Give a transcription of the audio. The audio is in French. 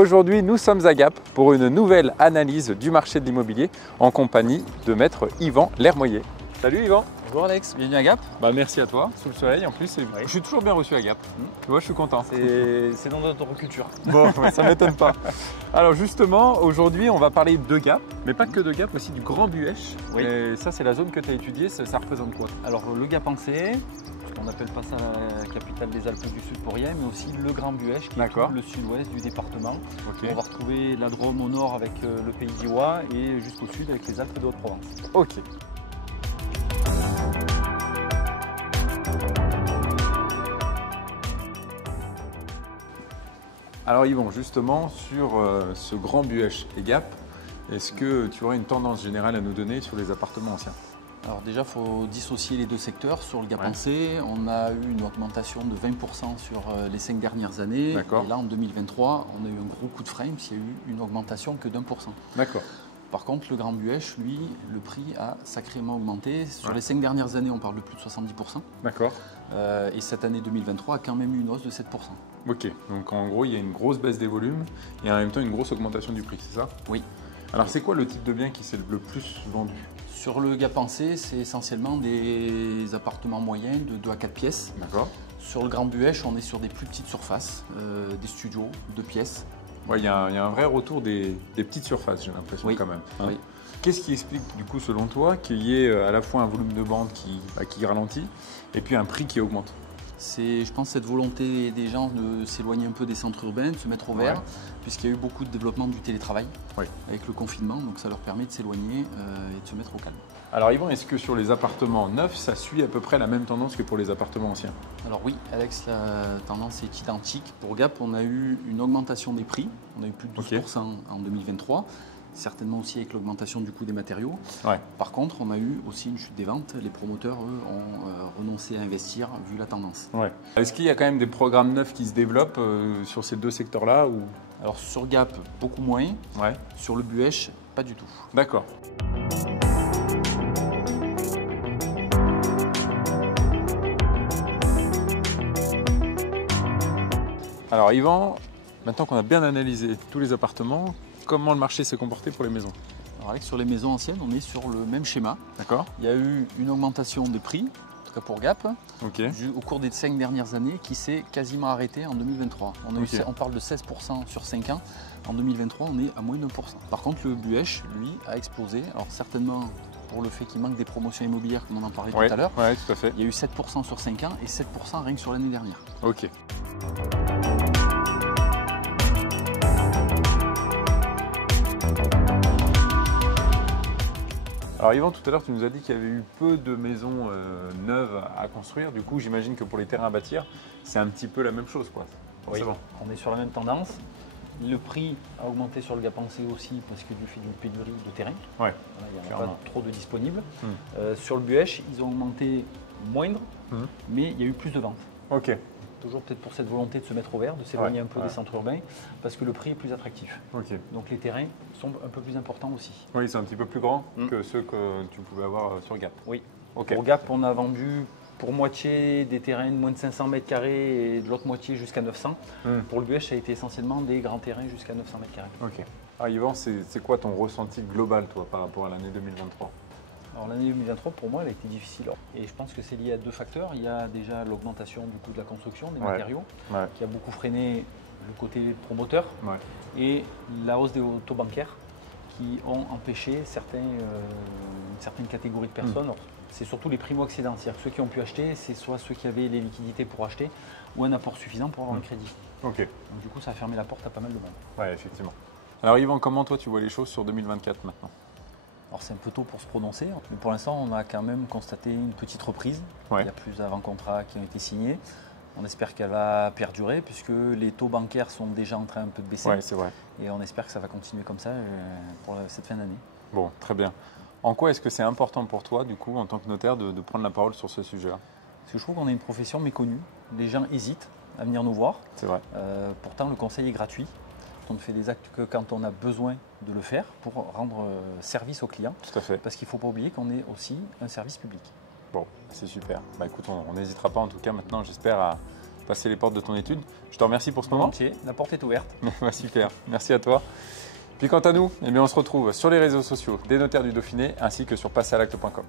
Aujourd'hui, nous sommes à Gap pour une nouvelle analyse du marché de l'immobilier en compagnie de maître Yvan Lermoyer. Salut Yvan. Bonjour Alex, bienvenue à Gap. Merci à toi, sous le soleil en plus. Je suis toujours bien reçu à Gap. Tu vois, je suis content. C'est dans notre culture. Bon, ça m'étonne pas. Alors justement, aujourd'hui, on va parler de Gap, mais pas que de Gap, aussi du Grand Buëch. Oui. Et ça, c'est la zone que tu as étudiée. Ça représente quoi? Alors le Gapençais, on n'appelle pas ça la capitale des Alpes du Sud pour rien, mais aussi le Grand Buëch qui est tout le sud-ouest du département. On va retrouver la Drôme au nord avec le Pays d'Ivoire et jusqu'au sud avec les Alpes de Haute-Provence. Ok. Alors Yvan, justement, sur ce Grand Buëch et Gap, est-ce que tu aurais une tendance générale à nous donner sur les appartements anciens? Alors déjà, il faut dissocier les deux secteurs. Sur le Gapençais, on a eu une augmentation de 20% sur les 5 dernières années. Et là, en 2023, on a eu un gros coup de frein, puisqu'il y a eu une augmentation que d'1%. D'accord. Par contre, le Grand Buëch, lui, le prix a sacrément augmenté. Sur les 5 dernières années, on parle de plus de 70%. D'accord. Et cette année 2023 a quand même eu une hausse de 7%. Ok, donc en gros, il y a une grosse baisse des volumes et en même temps une grosse augmentation du prix, c'est ça? Oui. Alors, c'est quoi le type de bien qui s'est le plus vendu? Sur le Gapençais, c'est essentiellement des appartements moyens de 2 à 4 pièces. D'accord. Sur le Grand Buëch, on est sur des plus petites surfaces, des studios, 2 pièces. Ouais, il y a un vrai retour des petites surfaces, j'ai l'impression quand même. Hein. Oui. Qu'est-ce qui explique, du coup, selon toi, qu'il y ait à la fois un volume de vente qui ralentit et puis un prix qui augmente? C'est, je pense, cette volonté des gens de s'éloigner un peu des centres urbains, de se mettre au vert, puisqu'il y a eu beaucoup de développement du télétravail avec le confinement, donc ça leur permet de s'éloigner et de se mettre au calme. Alors Yvan, est-ce que sur les appartements neufs, ça suit à peu près la même tendance que pour les appartements anciens? Alors oui, Alex, la tendance est identique. Pour Gap, on a eu une augmentation des prix, on a eu plus de 12% en 2023. Certainement aussi avec l'augmentation du coût des matériaux. Par contre, on a eu aussi une chute des ventes. Les promoteurs, eux, ont renoncé à investir vu la tendance. Est-ce qu'il y a quand même des programmes neufs qui se développent sur ces deux secteurs-là ou... Alors sur Gap, beaucoup moins. Sur le Buëch, pas du tout. D'accord. Alors Yvan, maintenant qu'on a bien analysé tous les appartements, comment le marché s'est comporté pour les maisons? Alors Alex, sur les maisons anciennes, on est sur le même schéma. D'accord. Il y a eu une augmentation des prix, en tout cas pour Gap, au cours des 5 dernières années, qui s'est quasiment arrêtée en 2023. On parle de 16% sur 5 ans. En 2023, on est à moins de 1%. Par contre, le Buëch, lui, a explosé. Alors certainement pour le fait qu'il manque des promotions immobilières, comme on en parlait tout à l'heure. Oui, tout à fait. Il y a eu 7% sur 5 ans et 7% rien que sur l'année dernière. Ok. Alors Yvan, tout à l'heure, tu nous as dit qu'il y avait eu peu de maisons neuves à construire. Du coup, j'imagine que pour les terrains à bâtir, c'est un petit peu la même chose, quoi. Oui, on est sur la même tendance. Le prix a augmenté sur le Gapençais aussi parce que du fait d'une pénurie de terrain. Il n'y en a pas trop de disponibles. Sur le Buëch, ils ont augmenté moindre, mais il y a eu plus de ventes. Ok. Toujours peut-être pour cette volonté de se mettre au vert, de s'éloigner un peu des centres urbains, parce que le prix est plus attractif. Donc les terrains sont un peu plus importants aussi. Oui, c'est un petit peu plus grand que ceux que tu pouvais avoir sur Gap. Oui. Pour Gap, on a vendu pour moitié des terrains de moins de 500 mètres carrés et de l'autre moitié jusqu'à 900. Pour le Buëch, ça a été essentiellement des grands terrains jusqu'à 900 mètres carrés. Ok. Alors Yvan, c'est quoi ton ressenti global, toi, par rapport à l'année 2023? Alors l'année 2023, pour moi, elle a été difficile. Et je pense que c'est lié à 2 facteurs. Il y a déjà l'augmentation du coût de la construction, des matériaux, qui a beaucoup freiné le côté promoteur, et la hausse des taux bancaires qui ont empêché une certaine catégorie de personnes. C'est surtout les primo-accédants, c'est-à-dire ceux qui ont pu acheter, c'est soit ceux qui avaient les liquidités pour acheter ou un apport suffisant pour avoir un crédit. Donc du coup, ça a fermé la porte à pas mal de monde. Oui, effectivement. Alors Yvan, comment toi tu vois les choses sur 2024 maintenant? Alors c'est un peu tôt pour se prononcer, mais pour l'instant on a quand même constaté une petite reprise. Il y a plus d'avant-contrats qui ont été signés. On espère qu'elle va perdurer puisque les taux bancaires sont déjà en train un peu de baisser. C'est vrai. Et on espère que ça va continuer comme ça pour cette fin d'année. Bon, très bien. En quoi est-ce que c'est important pour toi, du coup, en tant que notaire, de prendre la parole sur ce sujet-là? Parce que je trouve qu'on est une profession méconnue. Les gens hésitent à venir nous voir. C'est vrai. Pourtant, le conseil est gratuit. On ne fait des actes que quand on a besoin de le faire pour rendre service aux clients. Tout à fait. Parce qu'il ne faut pas oublier qu'on est aussi un service public. Bon, c'est super. Bah écoute, on n'hésitera pas en tout cas maintenant, j'espère, à passer les portes de ton étude. Je te remercie pour ce moment. La porte est ouverte. Super, merci à toi. Puis quant à nous, eh bien, on se retrouve sur les réseaux sociaux des notaires du Dauphiné ainsi que sur passeralacte.com.